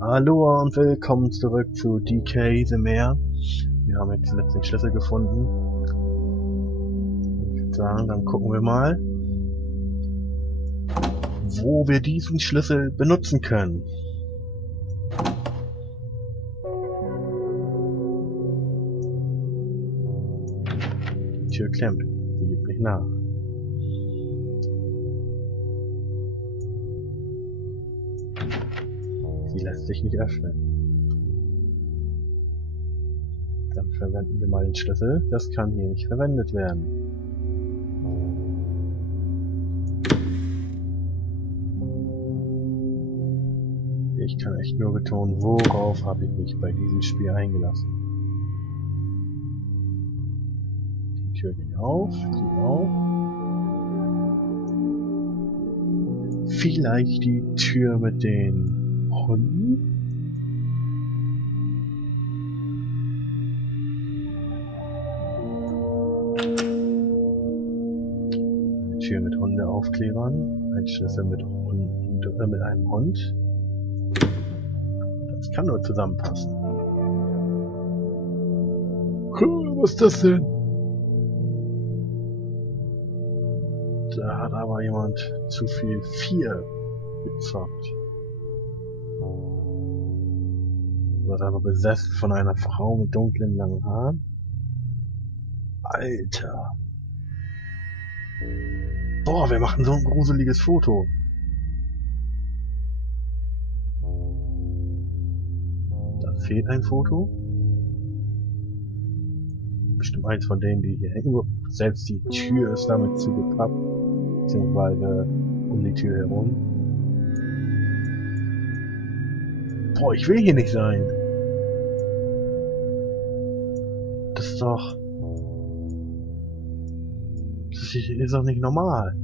Aloha und willkommen zurück zu Decay, Mare. Wir haben jetzt den letzten Schlüssel gefunden. Ich würde sagen, dann gucken wir mal, wo wir diesen Schlüssel benutzen können. Die Tür klemmt. Sie gibt nicht nach. Die lässt sich nicht öffnen. Dann verwenden wir mal den Schlüssel. Das kann hier nicht verwendet werden. Ich kann echt nur betonen, worauf habe ich mich bei diesem Spiel eingelassen. Die Tür geht auf, geht auf. Vielleicht die Tür mit den Hunden? Eine Tür mit Hundeaufklebern, ein Schlüssel mit mit einem Hund. Das kann nur zusammenpassen. Was ist das denn? Da hat aber jemand zu viel 4 gezockt. Oder aber besessen von einer Frau mit dunklen langen Haaren. Alter. Boah, wir machen so ein gruseliges Foto. Da fehlt ein Foto. Bestimmt eins von denen, die hier hängen. Selbst die Tür ist damit zugepappt. Beziehungsweise um die Tür herum. Boah, ich will hier nicht sein. Das ist doch... Das ist doch nicht normal.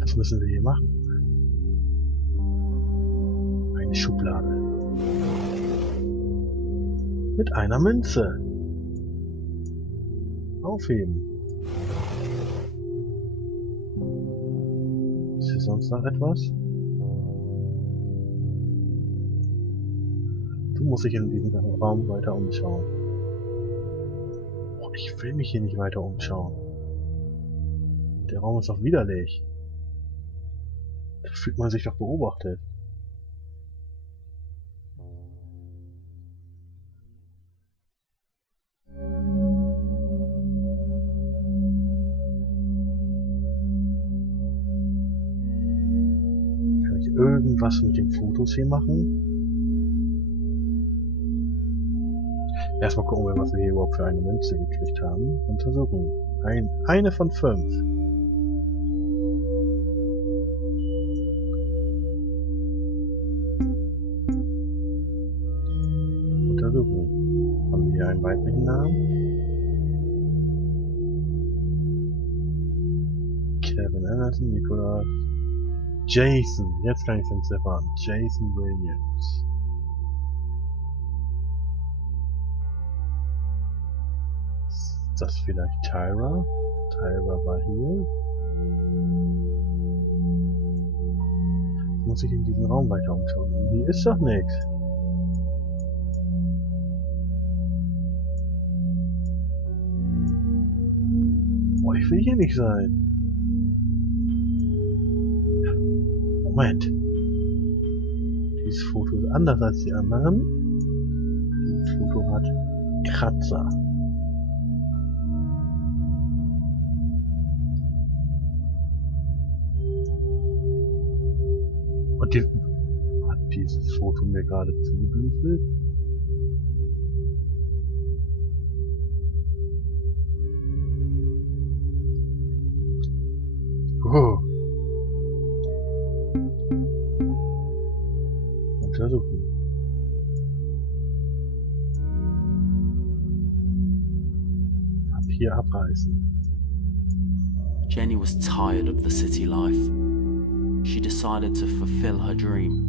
Was müssen wir hier machen? Eine Schublade. Mit einer Münze. Aufheben. Ist hier sonst noch etwas? Du musst dich in diesem Raum weiter umschauen. Oh, ich will mich hier nicht weiter umschauen. Der Raum ist doch widerlich. Da fühlt man sich doch beobachtet. Irgendwas mit den Fotos hier machen. Erstmal gucken wir, was wir hier überhaupt für eine Münze gekriegt haben. Untersuchen. Eine von 5. Untersuchen. Haben wir hier einen weiblichen Namen? Kevin Anderson, Nicholas. Jason, jetzt kann ich es entziffern. Jason Williams. Ist das vielleicht Tyra? Tyra war hier. Muss ich in diesen Raum weiter umschauen? Hier ist doch nichts. Boah, ich will hier nicht sein. Moment. Dieses Foto ist anders als die anderen. Dieses Foto hat Kratzer. Und hat dieses Foto mir gerade zugebügelt? Oh. Untersuchen. Papier abreißen. Jenny was tired of the city life. She decided to fulfill her dream.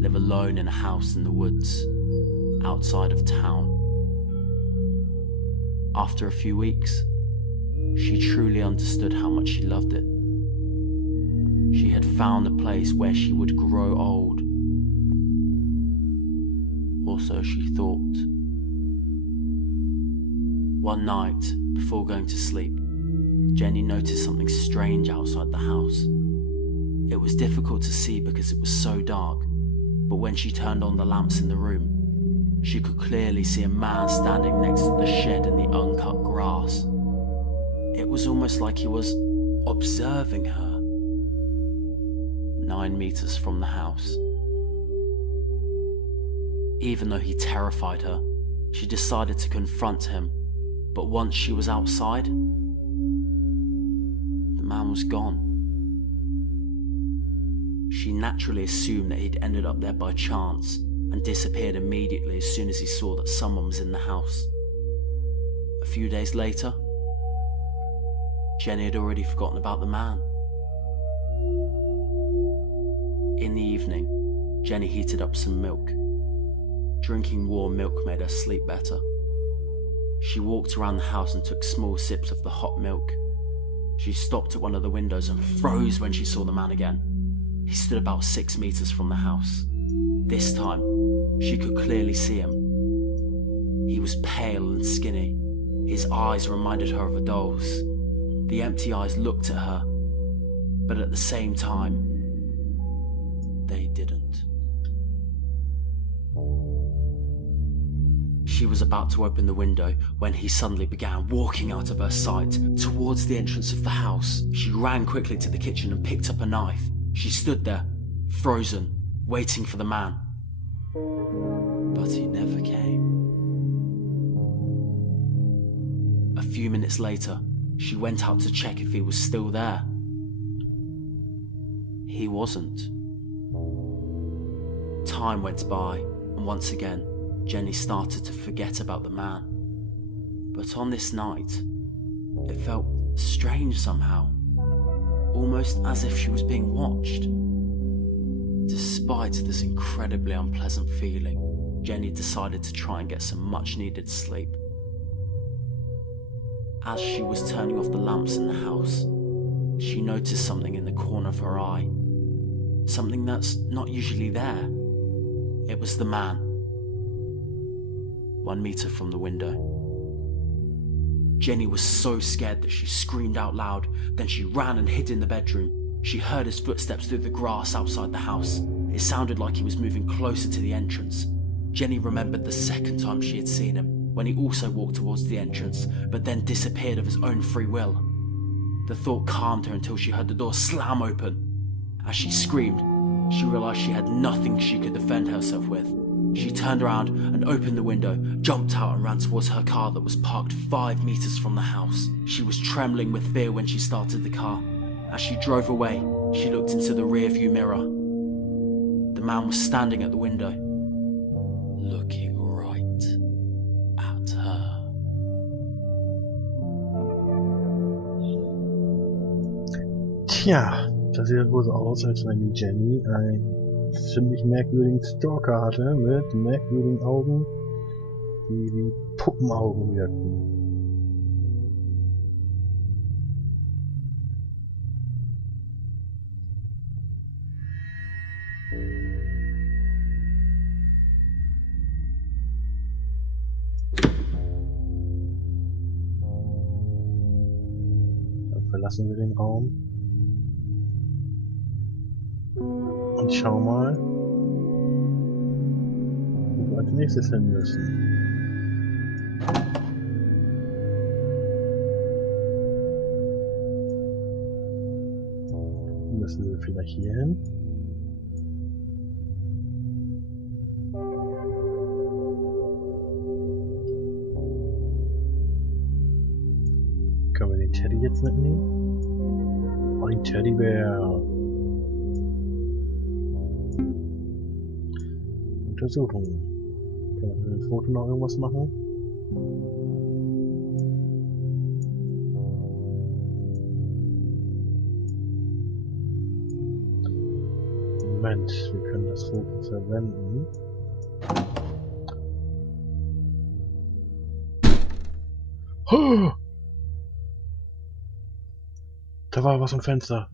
Live alone in a house in the woods, outside of town. After a few weeks, she truly understood how much she loved it. had found a place where she would grow old. Or so she thought. One night, before going to sleep, Jenny noticed something strange outside the house. It was difficult to see because it was so dark, but when she turned on the lamps in the room, she could clearly see a man standing next to the shed in the uncut grass. It was almost like he was observing her. 9 meters from the house. Even though he terrified her, she decided to confront him, but once she was outside, the man was gone. She naturally assumed that he'd ended up there by chance and disappeared immediately as soon as he saw that someone was in the house. A few days later, Jenny had already forgotten about the man. In the evening, Jenny heated up some milk. Drinking warm milk made her sleep better. She walked around the house and took small sips of the hot milk. She stopped at one of the windows and froze when she saw the man again. He stood about 6 meters from the house. This time, she could clearly see him. He was pale and skinny. His eyes reminded her of a doll's. The empty eyes looked at her, but at the same time, they didn't. She was about to open the window when he suddenly began walking out of her sight towards the entrance of the house. She ran quickly to the kitchen and picked up a knife. She stood there, frozen, waiting for the man. But he never came. A few minutes later, she went out to check if he was still there. He wasn't. Time went by, and once again, Jenny started to forget about the man. But on this night, it felt strange somehow, almost as if she was being watched. Despite this incredibly unpleasant feeling, Jenny decided to try and get some much-needed sleep. As she was turning off the lamps in the house, she noticed something in the corner of her eye. Something that's not usually there. It was the man. 1 meter from the window. Jenny was so scared that she screamed out loud, then she ran and hid in the bedroom. She heard his footsteps through the grass outside the house. It sounded like he was moving closer to the entrance. Jenny remembered the second time she had seen him, when he also walked towards the entrance, but then disappeared of his own free will. The thought calmed her until she heard the door slam open. As she screamed, she realized she had nothing she could defend herself with. She turned around and opened the window, jumped out and ran towards her car that was parked 5 meters from the house. She was trembling with fear when she started the car. As she drove away, she looked into the rearview mirror. The man was standing at the window, looking right at her. Tja, das sieht wohl so aus, als wenn die Jenny einen ziemlich merkwürdigen Stalker hatte, mit merkwürdigen Augen, die wie Puppenaugen wirkten. Dann verlassen wir den Raum. Und schau mal, wo wir als nächstes hin müssen. Müssen wir vielleicht hier hin? Können wir den Teddy jetzt mitnehmen? Oh, den Teddybär! Untersuchungen. Können wir mit dem Foto noch irgendwas machen? Moment, wir können das Foto verwenden. Oh! Da war was am Fenster.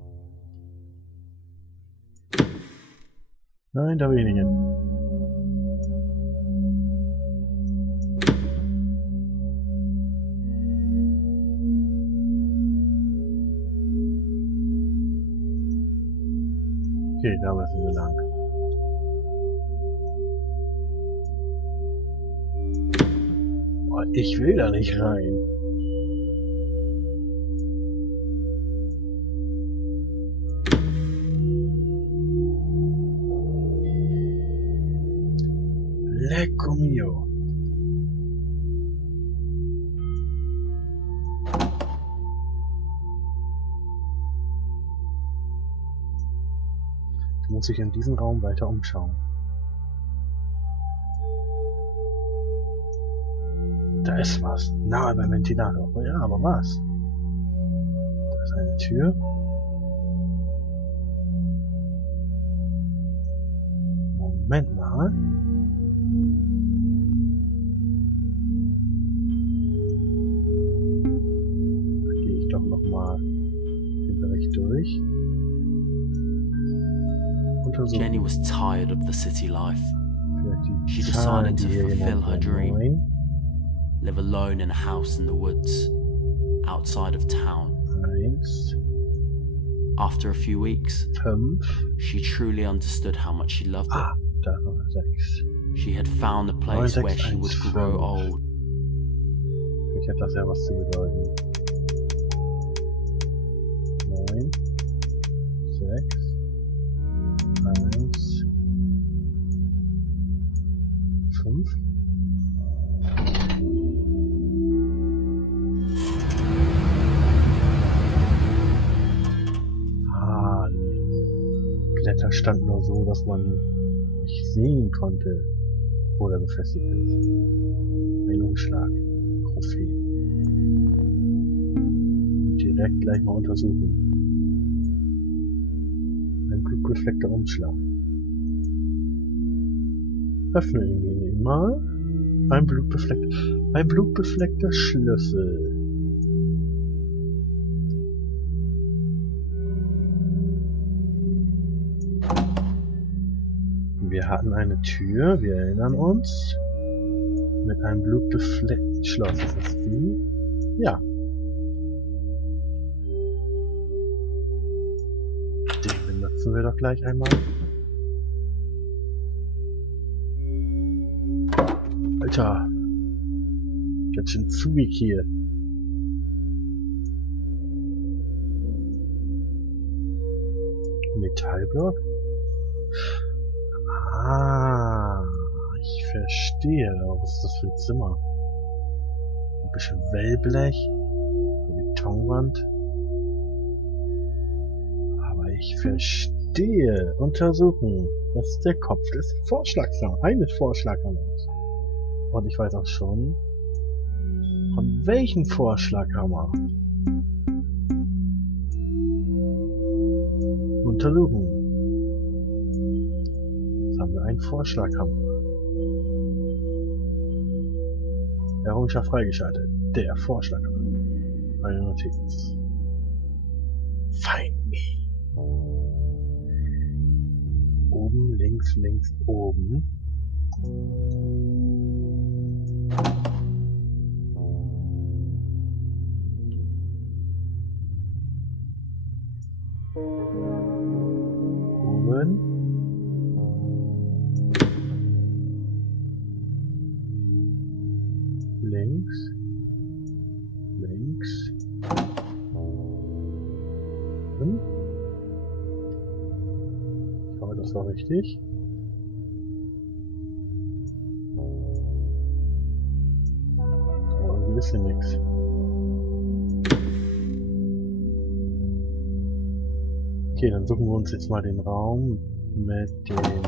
Nein, da will ich nicht hin. Okay, da müssen wir lang. Oh, ich will da nicht rein. Lecco mio. Du musst dich in diesem Raum weiter umschauen. Da ist was. Nahe beim Ventilator. Oh ja, aber was? Da ist eine Tür. Moment mal. Da gehe ich doch nochmal den Bericht durch. Jenny was tired of the city life. She Zahlen, decided to die hier fulfill genannt her werden. dream. Live alone in a house in the woods, outside of town. 1, After a few weeks, 5. she truly understood how much she loved it. Da war 6. She had found a place where she would grow old. Vielleicht hat das ja was zu bedeuten. 9, 6, 1, 5. Die Blätter standen nur so, dass man nicht sehen konnte, wo er befestigt ist. Ein Umschlag. Trophäe. Direkt gleich mal untersuchen. Ein blutbefleckter Umschlag. Öffne ihn mal. Ein blutbefleckter Schlüssel. Wir hatten eine Tür, wir erinnern uns, mit einem blutbefleckten Schloss. Ist das die? Ja. Den benutzen wir doch gleich einmal. Alter, ganz schön zugig hier. Metallblock? Ah, ich verstehe. Was ist das für ein Zimmer? Ein bisschen Wellblech, eine Betonwand. Aber ich verstehe. Untersuchen. Das ist der Kopf des Vorschlaghammers. Eines Vorschlaghammers. Und ich weiß auch schon, von welchem Vorschlaghammer. Untersuchen. Jetzt haben wir einen Vorschlaghammer. Errungenschaft freigeschaltet. Der Vorschlaghammer. Eine Notiz. Find me. Oben, links, oben. Oben. Links. Ich hoffe, das war richtig. Aber irgendwie ist hier nichts. Okay, dann suchen wir uns jetzt mal den Raum mit den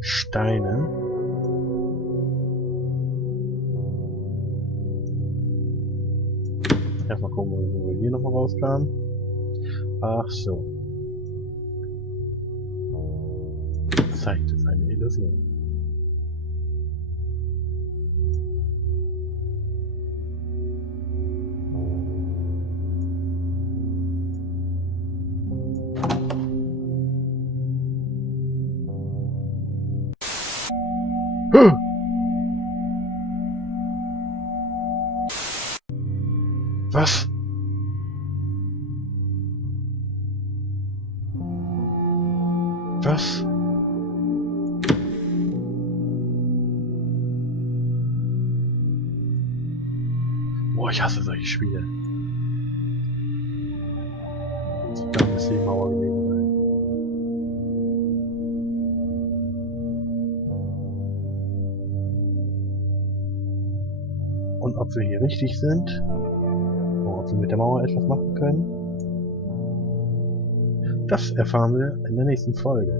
Steinen. Erstmal gucken, wo wir hier nochmal rauskamen. Ach so. Zeit ist eine Illusion. Was? Was? Boah, ich hasse solche Spiele. Da muss die Mauer gewesen sein. Und ob wir hier richtig sind? Oder ob wir mit der Mauer etwas machen können? Das erfahren wir in der nächsten Folge.